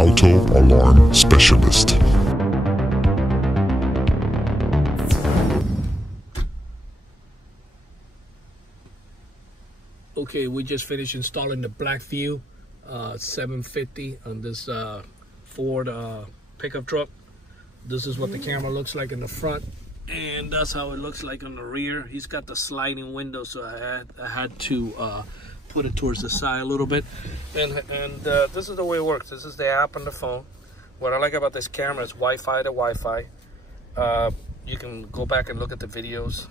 Auto Alarm Specialist. Okay, we just finished installing the Blackview 750 on this Ford pickup truck. This is what the camera looks like in the front, and that's how it looks like on the rear. He's got the sliding window, so I had to put it towards the side a little bit. And this is the way it works. This is the app on the phone. What I like about this camera is Wi-Fi to Wi-Fi. You can go back and look at the videos.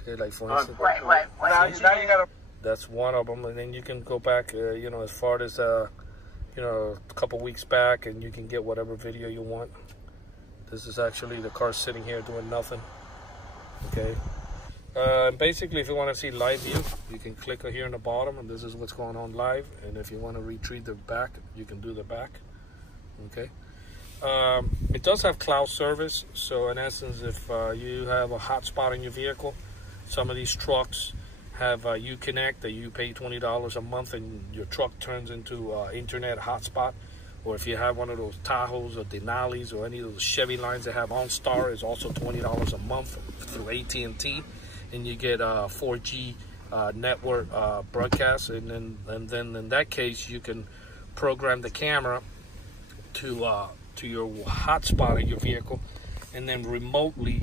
Okay, like for instance. Now you gotta. That's one of them, and then you can go back, you know, as far as you know, a couple weeks back, and you can get whatever video you want. This is actually the car sitting here doing nothing. Okay. Basically, if you want to see live view, you can click here in the bottom, and this is what's going on live. And if you want to retrieve the back, you can do the back. Okay. It does have cloud service, so in essence, if you have a hotspot in your vehicle, some of these trucks have Uconnect that you pay $20 a month, and your truck turns into internet hotspot. Or if you have one of those Tahoes or Denalis or any of those Chevy lines that have OnStar, is also $20 a month through AT&T, and you get 4G network broadcast. And then in that case, you can program the camera to your hotspot in your vehicle, and then remotely,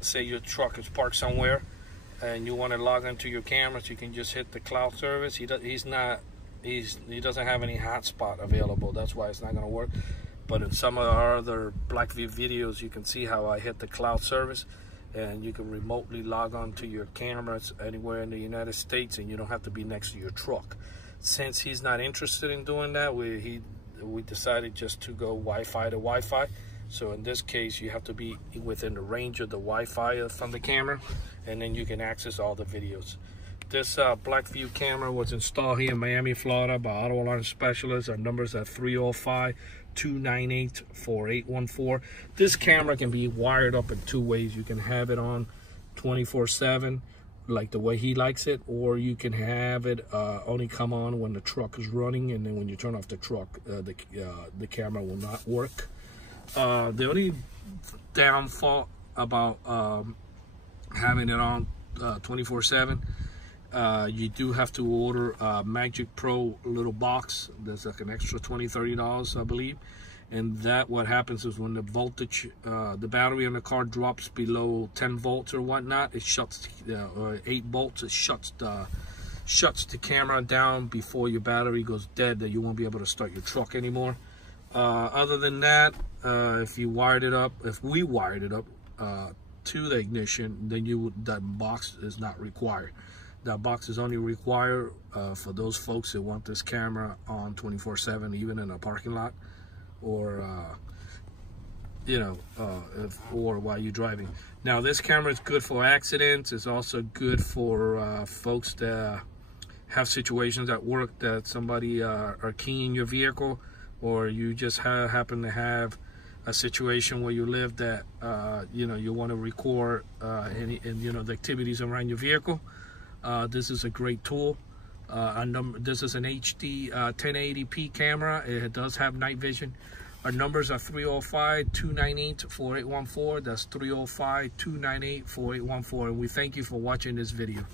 say your truck is parked somewhere, and you want to log into your cameras, you can just hit the cloud service. He doesn't have any hotspot available. That's why it's not going to work. But in some of our other Blackview videos, you can see how I hit the cloud service, and you can remotely log on to your cameras anywhere in the United States, and you don't have to be next to your truck. Since he's not interested in doing that, we decided just to go Wi-Fi to Wi-Fi. So in this case, you have to be within the range of the Wi-Fi from the camera, and then you can access all the videos. This Blackview camera was installed here in Miami, Florida by Auto Alarm Specialists. Our numbers are 305-298-4814. This camera can be wired up in two ways. You can have it on 24/7, like the way he likes it, or you can have it only come on when the truck is running, and then when you turn off the truck, the camera will not work. The only downfall about having it on 24/7, you do have to order a Magic Pro little box. There's like an extra $20-30, I believe. And that, what happens is when the voltage, the battery in the car drops below 10 volts or whatnot, it shuts, or 8 volts, it shuts the camera down before your battery goes dead, that you won't be able to start your truck anymore. Other than that, if we wired it up to the ignition, then that box is not required. That box is only required for those folks that want this camera on 24/7, even in a parking lot, or you know, or while you're driving. Now, this camera is good for accidents. It's also good for folks that have situations at work that somebody are keying your vehicle, or you just happen to have a situation where you live that you know, you want to record you know, the activities around your vehicle. This is a great tool. This is an HD 1080p camera. It does have night vision. Our numbers are 305-298-4814. That's 305-298-4814. And we thank you for watching this video.